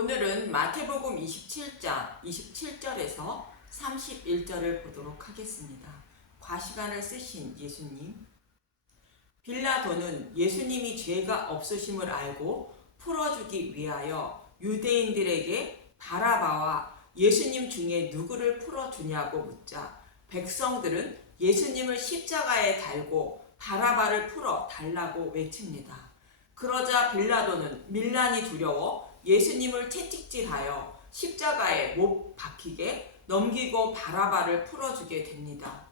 오늘은 마태복음 27장 27절에서 31절을 보도록 하겠습니다. 과시간을 쓰신 예수님. 빌라도는 예수님이 죄가 없으심을 알고 풀어주기 위하여 유대인들에게 바라바와 예수님 중에 누구를 풀어주냐고 묻자 백성들은 예수님을 십자가에 달고 바라바를 풀어 달라고 외칩니다. 그러자 빌라도는 밀란이 두려워 예수님을 채찍질하여 십자가에 못 박히게 넘기고 바라바를 풀어주게 됩니다.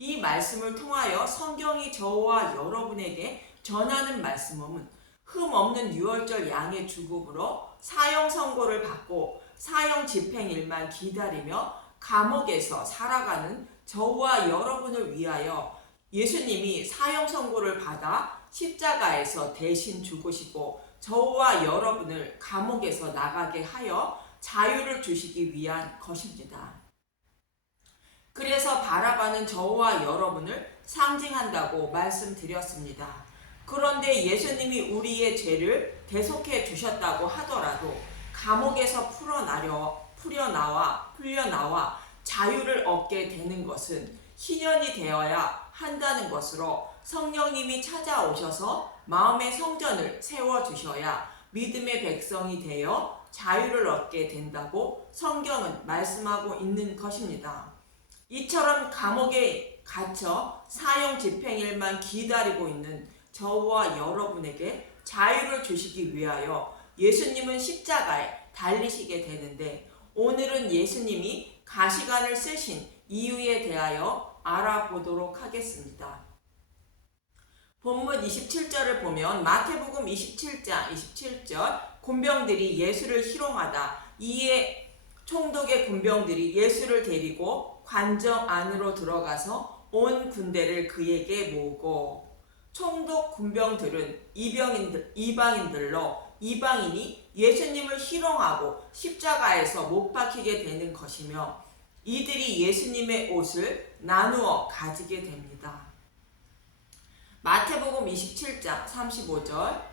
이 말씀을 통하여 성경이 저와 여러분에게 전하는 말씀은 흠없는 유월절 양의 주급으로 사형 선고를 받고 사형 집행일만 기다리며 감옥에서 살아가는 저와 여러분을 위하여 예수님이 사형 선고를 받아 십자가에서 대신 죽으시고 저와 여러분을 감옥에서 나가게 하여 자유를 주시기 위한 것입니다. 그래서 바라바는 저와 여러분을 상징한다고 말씀드렸습니다. 그런데 예수님이 우리의 죄를 대속해 주셨다고 하더라도 감옥에서 풀려나와 자유를 얻게 되는 것은 희년이 되어야 한다는 것으로 성령님이 찾아오셔서 마음의 성전을 세워주셔야 믿음의 백성이 되어 자유를 얻게 된다고 성경은 말씀하고 있는 것입니다. 이처럼 감옥에 갇혀 사형 집행일만 기다리고 있는 저와 여러분에게 자유를 주시기 위하여 예수님은 십자가에 달리시게 되는데, 오늘은 예수님이 가시관을 쓰신 이유에 대하여 알아보도록 하겠습니다. 본문 27절을 보면 마태복음 27장 27절 군병들이 예수를 희롱하다 이에 총독의 군병들이 예수를 데리고 관정 안으로 들어가서 온 군대를 그에게 모으고, 총독 군병들은 이방인이 예수님을 희롱하고 십자가에서 못 박히게 되는 것이며 이들이 예수님의 옷을 나누어 가지게 됩니다. 마태복음 27장 35절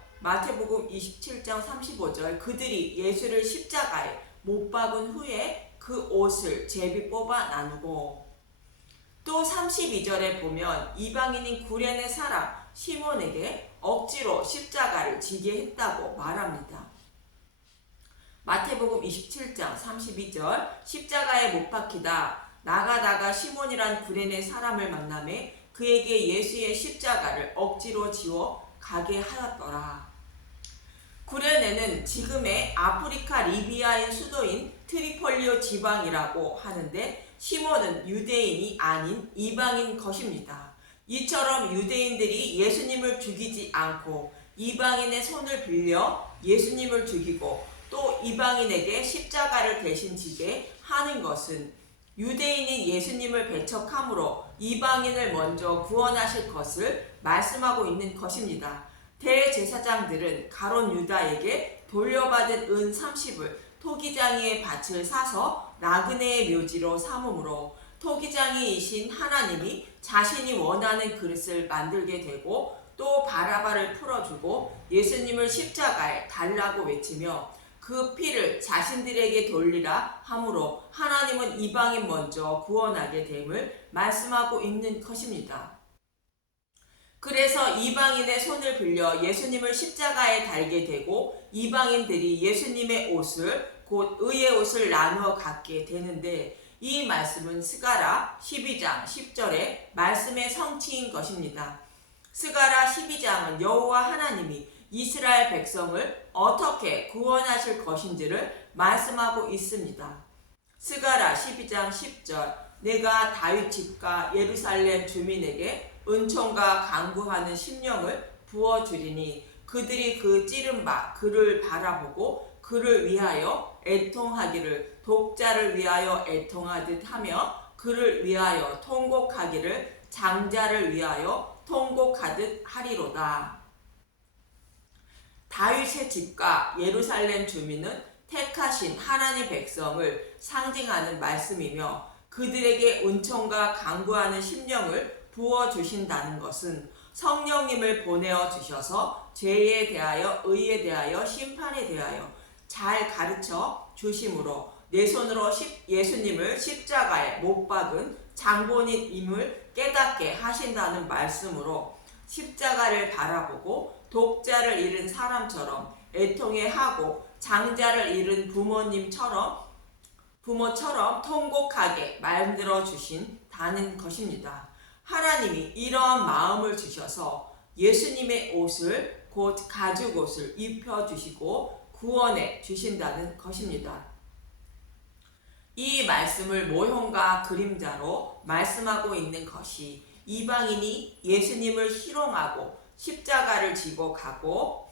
그들이 예수를 십자가에 못 박은 후에 그 옷을 제비 뽑아 나누고, 또 32절에 보면 이방인인 구레네 사람 시몬에게 억지로 십자가를 지게 했다고 말합니다. 마태복음 27장 32절 십자가에 못 박히다 나가다가 시몬이란 구레네 사람을 만나매 그에게 예수의 십자가를 억지로 지워 가게 하였더라. 구레네는 지금의 아프리카 리비아의 수도인 트리폴리오 지방이라고 하는데 시몬은 유대인이 아닌 이방인 것입니다. 이처럼 유대인들이 예수님을 죽이지 않고 이방인의 손을 빌려 예수님을 죽이고 또 이방인에게 십자가를 대신 지게 하는 것은 유대인이 예수님을 배척함으로 이방인을 먼저 구원하실 것을 말씀하고 있는 것입니다. 대제사장들은 가룟 유다에게 돌려받은 은 30을 토기장이의 밭을 사서 나그네의 묘지로 삼음으로 토기장이이신 하나님이 자신이 원하는 그릇을 만들게 되고 또 바라바를 풀어주고 예수님을 십자가에 달라고 외치며 그 피를 자신들에게 돌리라 하므로 하나님은 이방인 먼저 구원하게 됨을 말씀하고 있는 것입니다. 그래서 이방인의 손을 빌려 예수님을 십자가에 달게 되고 이방인들이 예수님의 옷을 곧 의의 옷을 나누어 갖게 되는데, 이 말씀은 스가랴 12장 10절의 말씀의 성취인 것입니다. 스가랴 12장은 여호와 하나님이 이스라엘 백성을 어떻게 구원하실 것인지를 말씀하고 있습니다. 스가랴 12장 10절 내가 다윗 집과 예루살렘 주민에게 은총과 간구하는 심령을 부어주리니 그들이 그 찌른 바 그를 바라보고 그를 위하여 애통하기를 독자를 위하여 애통하듯 하며 그를 위하여 통곡하기를 장자를 위하여 통곡하듯 하리로다. 다윗의 집과 예루살렘 주민은 택하신 하나님의 백성을 상징하는 말씀이며 그들에게 은총과 간구하는 심령을 부어주신다는 것은 성령님을 보내어 주셔서 죄에 대하여 의에 대하여 심판에 대하여 잘 가르쳐 주심으로 내 손으로 예수님을 십자가에 못 박은 장본인임을 깨닫게 하신다는 말씀으로 십자가를 바라보고 독자를 잃은 사람처럼 애통해하고 장자를 잃은 부모처럼 통곡하게 만들어 주신다는 것입니다. 하나님이 이러한 마음을 주셔서 예수님의 옷을 곧 가죽옷을 입혀주시고 구원해 주신다는 것입니다. 이 말씀을 모형과 그림자로 말씀하고 있는 것이 이방인이 예수님을 희롱하고 십자가를 지고 가고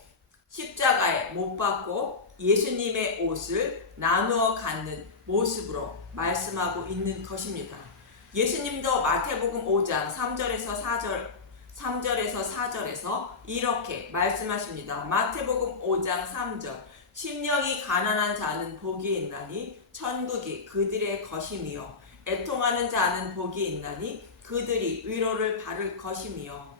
십자가에 못 박고 예수님의 옷을 나누어 갖는 모습으로 말씀하고 있는 것입니다. 예수님도 마태복음 5장 3절에서 4절에서 이렇게 말씀하십니다. 마태복음 5장 3절 심령이 가난한 자는 복이 있나니 천국이 그들의 것이며 애통하는 자는 복이 있나니 그들이 위로를 받을 것이며.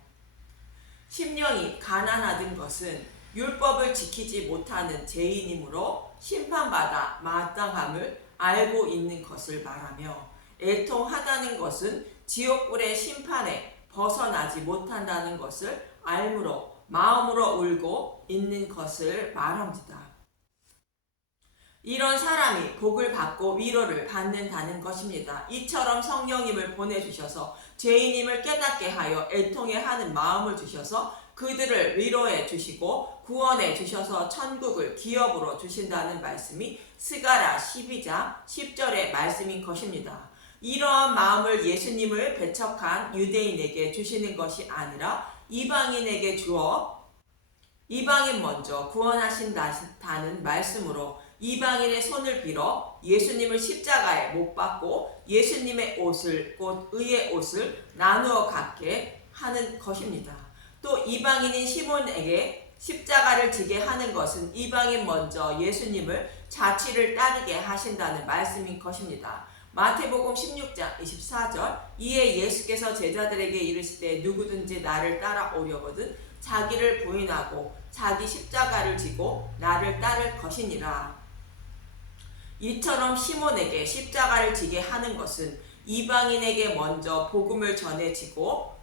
심령이 가난하던 것은 율법을 지키지 못하는 죄인이므로 심판받아 마땅함을 알고 있는 것을 말하며, 애통하다는 것은 지옥불의 심판에 벗어나지 못한다는 것을 알므로 마음으로 울고 있는 것을 말합니다. 이런 사람이 복을 받고 위로를 받는다는 것입니다. 이처럼 성령님을 보내주셔서 죄인임을 깨닫게 하여 애통해하는 마음을 주셔서 그들을 위로해 주시고 구원해 주셔서 천국을 기업으로 주신다는 말씀이 스가랴 12장 10절의 말씀인 것입니다. 이러한 마음을 예수님을 배척한 유대인에게 주시는 것이 아니라 이방인에게 주어 이방인 먼저 구원하신다는 말씀으로 이방인의 손을 빌어 예수님을 십자가에 못 박고 예수님의 옷을 곧 의의 옷을 나누어 갖게 하는 것입니다. 또 이방인인 시몬에게 십자가를 지게 하는 것은 이방인 먼저 예수님을 자취를 따르게 하신다는 말씀인 것입니다. 마태복음 16장 24절 이에 예수께서 제자들에게 이르시되 누구든지 나를 따라오려거든 자기를 부인하고 자기 십자가를 지고 나를 따를 것이니라. 이처럼 시몬에게 십자가를 지게 하는 것은 이방인에게 먼저 복음을 전해지고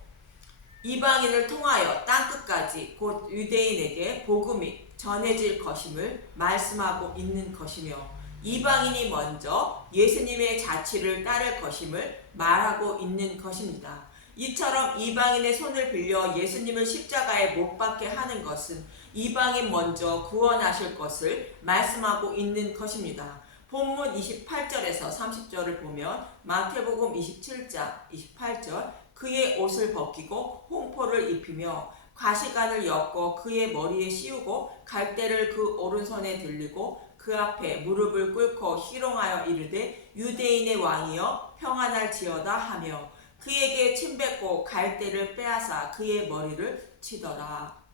이방인을 통하여 땅끝까지 곧 유대인에게 복음이 전해질 것임을 말씀하고 있는 것이며, 이방인이 먼저 예수님의 자취를 따를 것임을 말하고 있는 것입니다. 이처럼 이방인의 손을 빌려 예수님을 십자가에 못 박게 하는 것은 이방인 먼저 구원하실 것을 말씀하고 있는 것입니다. 본문 28절에서 30절을 보면 마태복음 27장 28절 그의 옷을 벗기고 홍포를 입히며 가시관을 엮어 그의 머리에 씌우고 갈대를 그 오른손에 들리고 그 앞에 무릎을 꿇고 희롱하여 이르되 유대인의 왕이여 평안할지어다 하며 그에게 침뱉고 갈대를 빼앗아 그의 머리를 치더라.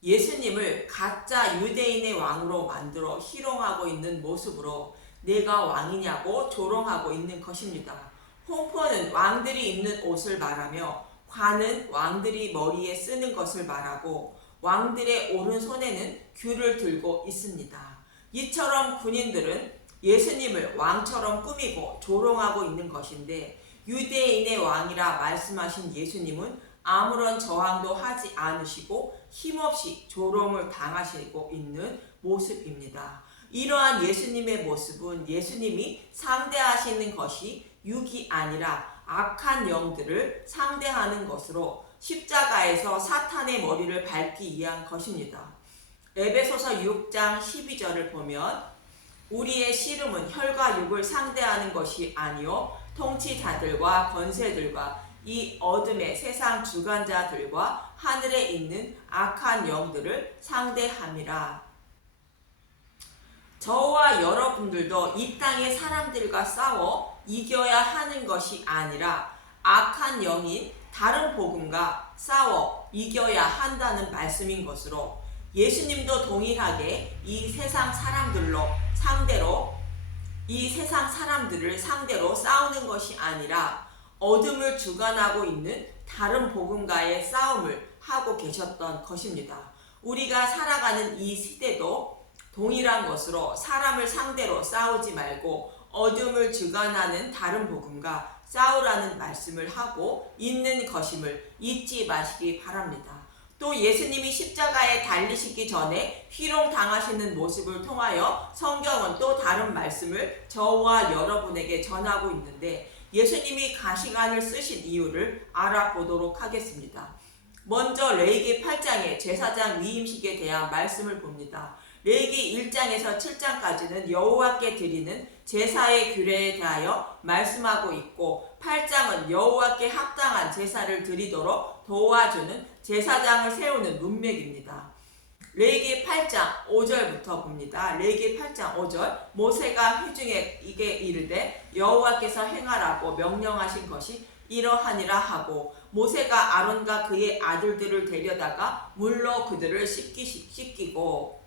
예수님을 가짜 유대인의 왕으로 만들어 희롱하고 있는 모습으로 내가 왕이냐고 조롱하고 있는 것입니다. 홍포는 왕들이 입는 옷을 말하며 관은 왕들이 머리에 쓰는 것을 말하고 왕들의 오른손에는 귤을 들고 있습니다. 이처럼 군인들은 예수님을 왕처럼 꾸미고 조롱하고 있는 것인데 유대인의 왕이라 말씀하신 예수님은 아무런 저항도 하지 않으시고 힘없이 조롱을 당하시고 있는 모습입니다. 이러한 예수님의 모습은 예수님이 상대하시는 것이 육이 아니라 악한 영들을 상대하는 것으로 십자가에서 사탄의 머리를 밟기 위한 것입니다. 에베소서 6장 12절을 보면 우리의 씨름은 혈과 육을 상대하는 것이 아니요 통치자들과 권세들과 이 어둠의 세상 주관자들과 하늘에 있는 악한 영들을 상대함이라. 저와 여러분들도 이 땅의 사람들과 싸워 이겨야 하는 것이 아니라 악한 영인 다른 복음과 싸워 이겨야 한다는 말씀인 것으로 예수님도 동일하게 이 세상 사람들을 상대로 싸우는 것이 아니라 어둠을 주관하고 있는 다른 복음과의 싸움을 하고 계셨던 것입니다. 우리가 살아가는 이 시대도 동일한 것으로 사람을 상대로 싸우지 말고 어둠을 주관하는 다른 복음과 싸우라는 말씀을 하고 있는 것임을 잊지 마시기 바랍니다. 또 예수님이 십자가에 달리시기 전에 희롱당하시는 모습을 통하여 성경은 또 다른 말씀을 저와 여러분에게 전하고 있는데 예수님이 가시관을 쓰신 이유를 알아보도록 하겠습니다. 먼저 레위기 8장의 제사장 위임식에 대한 말씀을 봅니다. 레위기 1장에서 7장까지는 여호와께 드리는 제사의 규례에 대하여 말씀하고 있고 8장은 여호와께 합당한 제사를 드리도록 도와주는 제사장을 세우는 문맥입니다. 레위기 8장 5절부터 봅니다. 레위기 8장 5절 모세가 회중에게 이르되 여호와께서 행하라고 명령하신 것이 이러하니라 하고 모세가 아론과 그의 아들들을 데려다가 물로 그들을 씻기고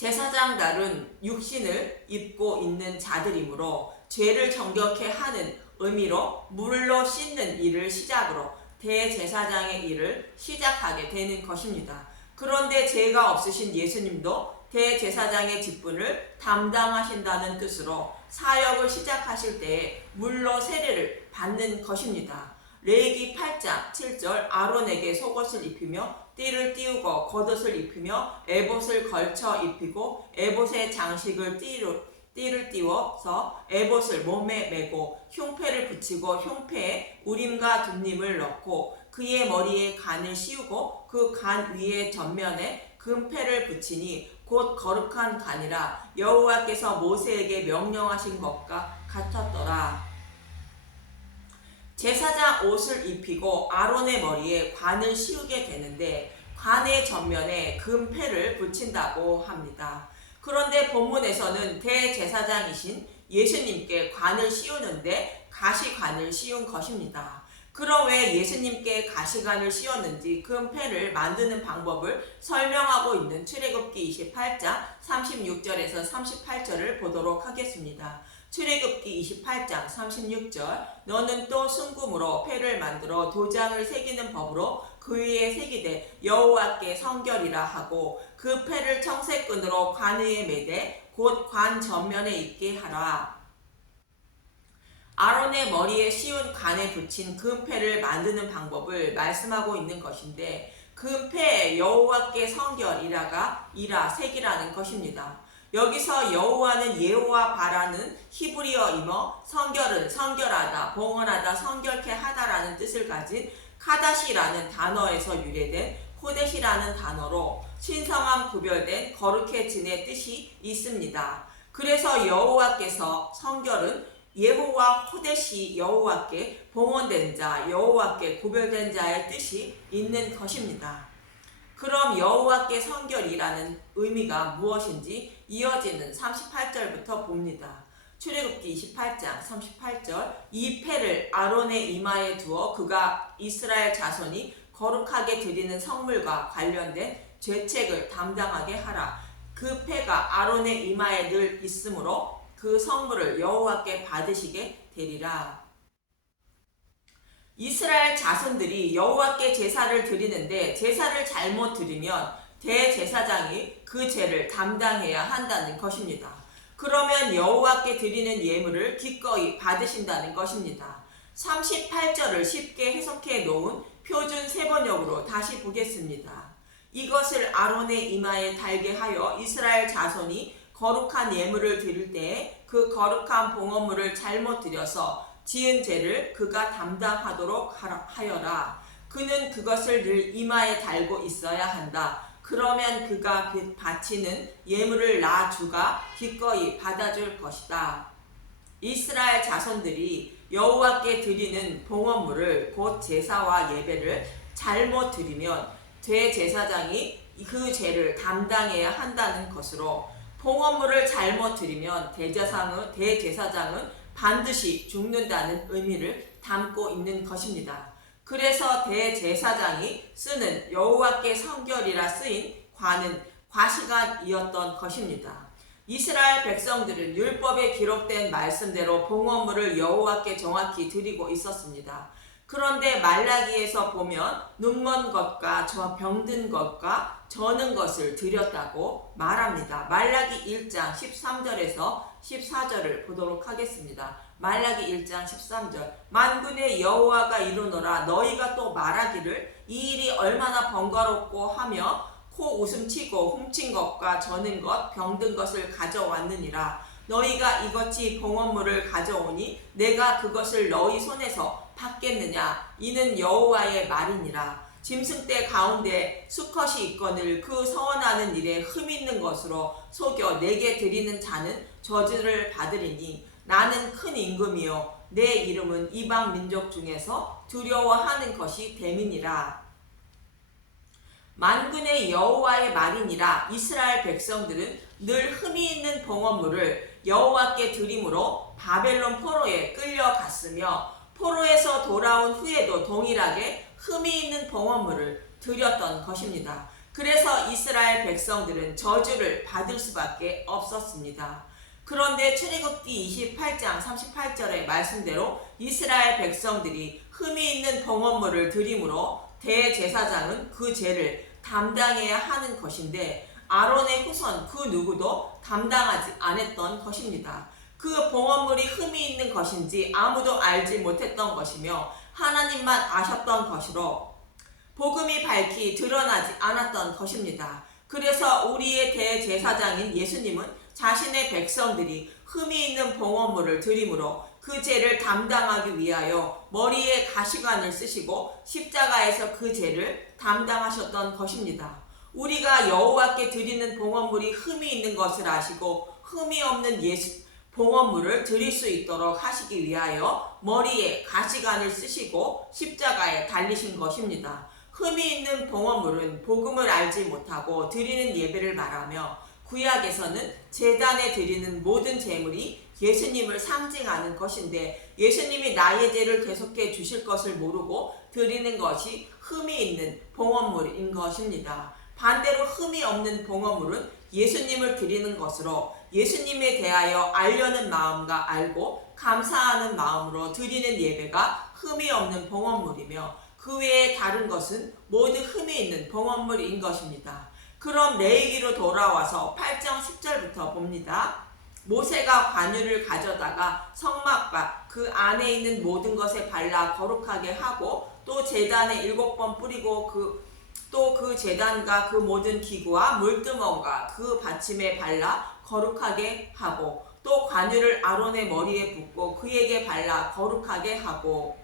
제사장들은 육신을 입고 있는 자들이므로 죄를 정결케 하는 의미로 물로 씻는 일을 시작으로 대제사장의 일을 시작하게 되는 것입니다. 그런데 죄가 없으신 예수님도 대제사장의 직분을 담당하신다는 뜻으로 사역을 시작하실 때에 물로 세례를 받는 것입니다. 레위기 8장 7절 아론에게 속옷을 입히며 띠를 띄우고 겉옷을 입히며 에봇을 걸쳐 입히고 에봇의 장식을 띠를 띄워서 에봇을 몸에 메고 흉패를 붙이고 흉패에 우림과 둠림을 넣고 그의 머리에 간을 씌우고 그 간 위에 전면에 금패를 붙이니 곧 거룩한 간이라 여호와께서 모세에게 명령하신 것과 같았더라. 제사장 옷을 입히고 아론의 머리에 관을 씌우게 되는데 관의 전면에 금패를 붙인다고 합니다. 그런데 본문에서는 대제사장이신 예수님께 관을 씌우는데 가시관을 씌운 것입니다. 그럼 왜 예수님께 가시관을 씌웠는지 금패를 만드는 방법을 설명하고 있는 출애굽기 28장 36절에서 38절을 보도록 하겠습니다. 출애굽기 28장 36절 너는 또 순금으로 패를 만들어 도장을 새기는 법으로 그 위에 새기되 여호와께 성결이라 하고 그 패를 청색끈으로 관 위에 매되 곧 관 전면에 있게 하라. 아론의 머리에 씌운 관에 붙인 금패를 만드는 방법을 말씀하고 있는 것인데 금패에 여호와께 성결이라가 색이라는 것입니다. 여기서 여호와는 예호와 바라는 히브리어이며 성결은 성결하다, 봉헌하다, 성결케 하다라는 뜻을 가진 카다시라는 단어에서 유래된 호데시라는 단어로 신성함 구별된 거룩해진의 뜻이 있습니다. 그래서 여호와께서 성결은 예호와 호데시 여호와께 봉헌된 자, 여호와께 구별된 자의 뜻이 있는 것입니다. 그럼 여호와께 성결이라는 의미가 무엇인지 이어지는 38절부터 봅니다. 출애굽기 28장 38절 이 패를 아론의 이마에 두어 그가 이스라엘 자손이 거룩하게 드리는 성물과 관련된 죄책을 담당하게 하라. 그 패가 아론의 이마에 늘 있으므로 그 성물을 여호와께 받으시게 되리라. 이스라엘 자손들이 여호와께 제사를 드리는데 제사를 잘못 드리면 대제사장이 그 죄를 담당해야 한다는 것입니다. 그러면 여호와께 드리는 예물을 기꺼이 받으신다는 것입니다. 38절을 쉽게 해석해 놓은 표준 세번역으로 다시 보겠습니다. 이것을 아론의 이마에 달게 하여 이스라엘 자손이 거룩한 예물을 드릴 때에 그 거룩한 봉헌물을 잘못 드려서 지은 죄를 그가 담당하도록 하여라. 그는 그것을 늘 이마에 달고 있어야 한다. 그러면 그가 바치는 예물을 나 주가 기꺼이 받아줄 것이다. 이스라엘 자손들이 여호와께 드리는 봉헌물을 곧 제사와 예배를 잘못 드리면 대제사장이 그 죄를 담당해야 한다는 것으로 봉헌물을 잘못 드리면 대제사장은 반드시 죽는다는 의미를 담고 있는 것입니다. 그래서 대제사장이 쓰는 여호와께 성결이라 쓰인 관은 과시관이었던 것입니다. 이스라엘 백성들은 율법에 기록된 말씀대로 봉헌물을 여호와께 정확히 드리고 있었습니다. 그런데 말라기에서 보면 눈먼 것과 저 병든 것과 저는 것을 드렸다고 말합니다. 말라기 1장 13절에서 14절을 보도록 하겠습니다. 말라기 1장 13절 만군의 여호와가 이르노라 너희가 또 말하기를 이 일이 얼마나 번거롭고 하며 코 웃음치고 훔친 것과 저는 것 병든 것을 가져왔느니라. 너희가 이같이 봉헌물을 가져오니 내가 그것을 너희 손에서 받겠느냐 이는 여호와의 말이니라. 짐승떼 가운데 수컷이 있거늘 그 서원하는 일에 흠 있는 것으로 속여 내게 드리는 자는 저주를 받으리니 나는 큰 임금이요 내 이름은 이방 민족 중에서 두려워하는 것이 됨이니라. 만군의 여호와의 말이니라. 이스라엘 백성들은 늘 흠이 있는 봉헌물을 여호와께 드림으로 바벨론 포로에 끌려갔으며 포로에서 돌아온 후에도 동일하게 흠이 있는 봉헌물을 드렸던 것입니다. 그래서 이스라엘 백성들은 저주를 받을 수밖에 없었습니다. 그런데 출애굽기 28장 38절의 말씀대로 이스라엘 백성들이 흠이 있는 봉헌물을 드림으로 대제사장은 그 죄를 담당해야 하는 것인데 아론의 후손 그 누구도 담당하지 않았던 것입니다. 그 봉헌물이 흠이 있는 것인지 아무도 알지 못했던 것이며 하나님만 아셨던 것으로 복음이 밝히 드러나지 않았던 것입니다. 그래서 우리의 대제사장인 예수님은 자신의 백성들이 흠이 있는 봉헌물을 드림으로 그 죄를 담당하기 위하여 머리에 가시관을 쓰시고 십자가에서 그 죄를 담당하셨던 것입니다. 우리가 여호와께 드리는 봉헌물이 흠이 있는 것을 아시고 흠이 없는 봉헌물을 드릴 수 있도록 하시기 위하여 머리에 가시관을 쓰시고 십자가에 달리신 것입니다. 흠이 있는 봉헌물은 복음을 알지 못하고 드리는 예배를 말하며 구약에서는 제단에 드리는 모든 제물이 예수님을 상징하는 것인데 예수님이 나의 죄를 대속해 주실 것을 모르고 드리는 것이 흠이 있는 봉헌물인 것입니다. 반대로 흠이 없는 봉헌물은 예수님을 드리는 것으로 예수님에 대하여 알려는 마음과 알고 감사하는 마음으로 드리는 예배가 흠이 없는 봉헌물이며 그 외에 다른 것은 모두 흠이 있는 봉헌물인 것입니다. 그럼 레위기로 돌아와서 8장 10절부터 봅니다. 모세가 관유를 가져다가 성막과 그 안에 있는 모든 것에 발라 거룩하게 하고 또 제단에 7번 뿌리고 또 그 제단과 그 모든 기구와 물두멍과 그 받침에 발라 거룩하게 하고 또 관유를 아론의 머리에 붓고 그에게 발라 거룩하게 하고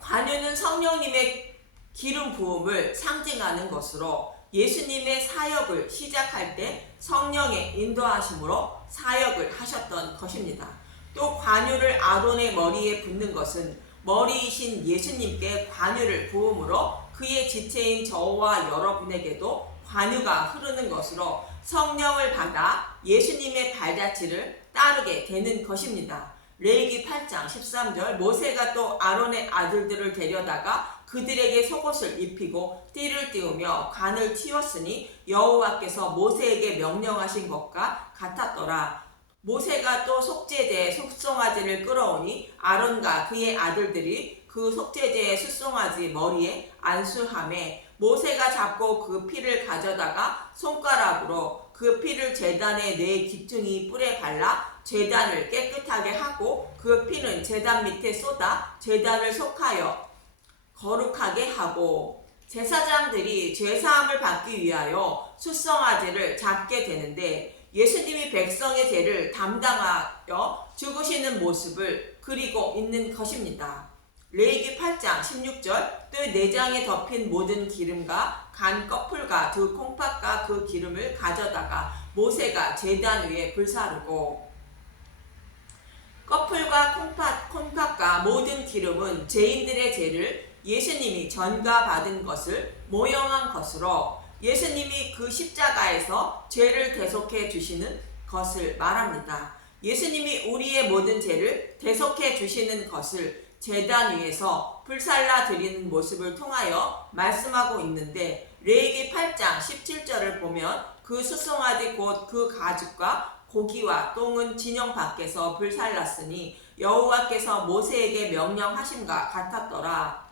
관유는 성령님의 기름 부음을 상징하는 것으로 예수님의 사역을 시작할 때 성령의 인도하심으로 사역을 하셨던 것입니다. 또 관유를 아론의 머리에 붓는 것은 머리이신 예수님께 관유를 부음으로 그의 지체인 저와 여러분에게도 관유가 흐르는 것으로 성령을 받아 예수님의 발자취를 따르게 되는 것입니다. 레위기 8장 13절 모세가 또 아론의 아들들을 데려다가 그들에게 속옷을 입히고 띠를 띄우며 관을 틔웠으니 여호와께서 모세에게 명령하신 것과 같았더라. 모세가 또 속죄제의 숫송아지를 끌어오니 아론과 그의 아들들이 그 속죄제의 숫송아지 머리에 안수하매 모세가 잡고 그 피를 가져다가 손가락으로 그 피를 제단의 네 기퉁이 뿔에 발라 제단을 깨끗하게 하고 그 피는 제단 밑에 쏟아 제단을 속하여 거룩하게 하고 제사장들이 죄사함을 받기 위하여 숫송아지를 잡게 되는데 예수님이 백성의 죄를 담당하여 죽으시는 모습을 그리고 있는 것입니다. 레위기 8장 16절 또 내장에 덮인 모든 기름과 간 꺼풀과 두 콩팥과 그 기름을 가져다가 모세가 제단 위에 불사르고 꺼풀과 콩팥과 모든 기름은 죄인들의 죄를 예수님이 전가받은 것을 모형한 것으로 예수님이 그 십자가에서 죄를 대속해 주시는 것을 말합니다. 예수님이 우리의 모든 죄를 대속해 주시는 것을 제단 위에서 불살라 드리는 모습을 통하여 말씀하고 있는데 레위기 8장 17절을 보면 그 숫송아지 곧 그 가죽과 고기와 똥은 진영 밖에서 불살랐으니 여호와께서 모세에게 명령하심과 같았더라.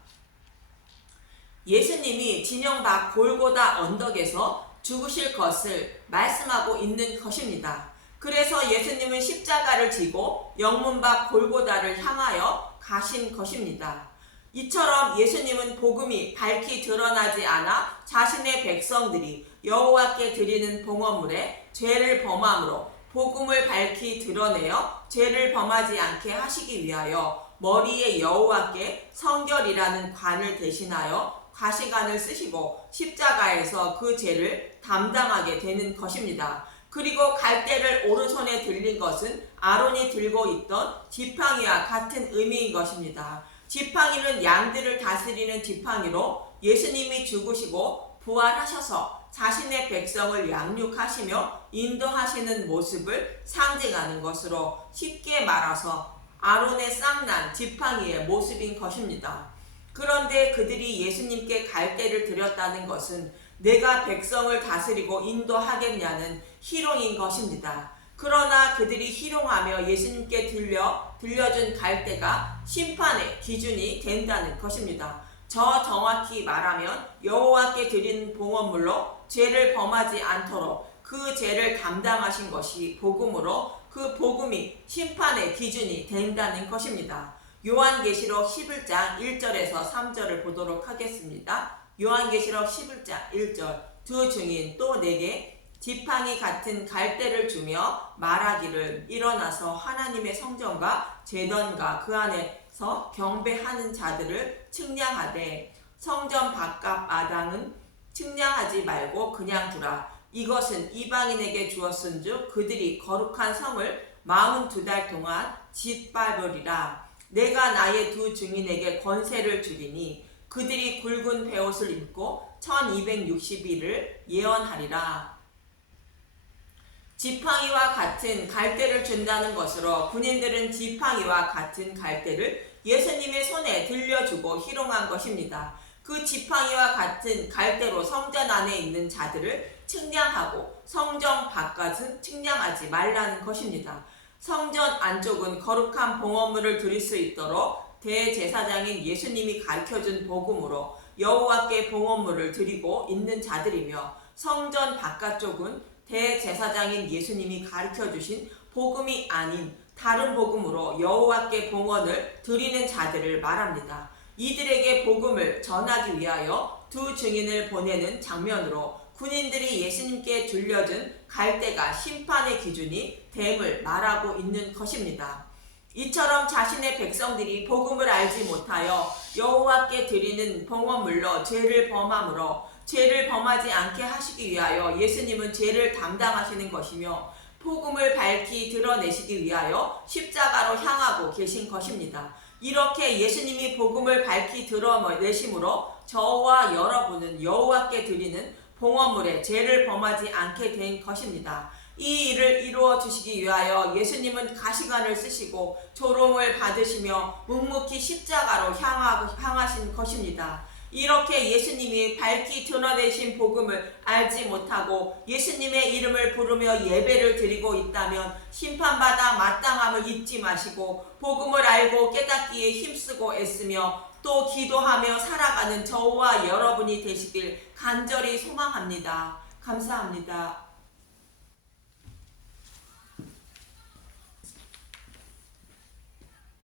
예수님이 진영 밖 골고다 언덕에서 죽으실 것을 말씀하고 있는 것입니다. 그래서 예수님은 십자가를 지고 영문 밖 골고다를 향하여 가신 것입니다. 이처럼 예수님은 복음이 밝히 드러나지 않아 자신의 백성들이 여호와께 드리는 봉헌물에 죄를 범함으로 복음을 밝히 드러내어 죄를 범하지 않게 하시기 위하여 머리에 여호와께 성결이라는 관을 대신하여 가시관을 쓰시고 십자가에서 그 죄를 담당하게 되는 것입니다. 그리고 갈대를 오른손에 들린 것은 아론이 들고 있던 지팡이와 같은 의미인 것입니다. 지팡이는 양들을 다스리는 지팡이로 예수님이 죽으시고 부활하셔서 자신의 백성을 양육하시며 인도하시는 모습을 상징하는 것으로 쉽게 말해서 아론의 쌍난 지팡이의 모습인 것입니다. 그런데 그들이 예수님께 갈대를 드렸다는 것은 내가 백성을 다스리고 인도하겠냐는 희롱인 것입니다. 그러나 그들이 희롱하며 예수님께 들려준 갈대가 심판의 기준이 된다는 것입니다. 정확히 말하면 여호와께 드리는 봉헌물로 죄를 범하지 않도록 그 죄를 담당하신 것이 복음으로 그 복음이 심판의 기준이 된다는 것입니다. 요한계시록 11장 1절에서 3절을 보도록 하겠습니다. 요한계시록 11장 1절 두 증인 또 내게 지팡이 같은 갈대를 주며 말하기를 일어나서 하나님의 성전과 제단과 그 안에서 경배하는 자들을 측량하되 성전 바깥 마당은 측량하지 말고 그냥 두라. 이것은 이방인에게 주었은즉 그들이 거룩한 성을 42달 동안 짓밟으리라. 내가 나의 두 증인에게 권세를 주리니 그들이 굵은 베옷을 입고 1260일을 예언하리라. 지팡이와 같은 갈대를 준다는 것으로 군인들은 지팡이와 같은 갈대를 예수님의 손에 들려주고 희롱한 것입니다. 그 지팡이와 같은 갈대로 성전 안에 있는 자들을 측량하고 성전 바깥은 측량하지 말라는 것입니다. 성전 안쪽은 거룩한 봉헌물을 드릴 수 있도록 대제사장인 예수님이 가르쳐준 복음으로 여호와께 봉헌물을 드리고 있는 자들이며 성전 바깥쪽은 대제사장인 예수님이 가르쳐주신 복음이 아닌 다른 복음으로 여호와께 봉헌을 드리는 자들을 말합니다. 이들에게 복음을 전하기 위하여 두 증인을 보내는 장면으로 군인들이 예수님께 들려준 갈대가 심판의 기준이 됨을 말하고 있는 것입니다. 이처럼 자신의 백성들이 복음을 알지 못하여 여호와께 드리는 봉헌물로 죄를 범함으로 죄를 범하지 않게 하시기 위하여 예수님은 죄를 담당하시는 것이며 복음을 밝히 드러내시기 위하여 십자가로 향하고 계신 것입니다. 이렇게 예수님이 복음을 밝히 드러내심으로 저와 여러분은 여호와께 드리는 봉헌물에 죄를 범하지 않게 된 것입니다. 이 일을 이루어 주시기 위하여 예수님은 가시관을 쓰시고 조롱을 받으시며 묵묵히 십자가로 향하신 것입니다. 이렇게 예수님이 밝히 드러내신 복음을 알지 못하고 예수님의 이름을 부르며 예배를 드리고 있다면 심판받아 마땅함을 잊지 마시고 복음을 알고 깨닫기에 힘쓰고 애쓰며 또 기도하며 살아가는 저와 여러분이 되시길 간절히 소망합니다. 감사합니다.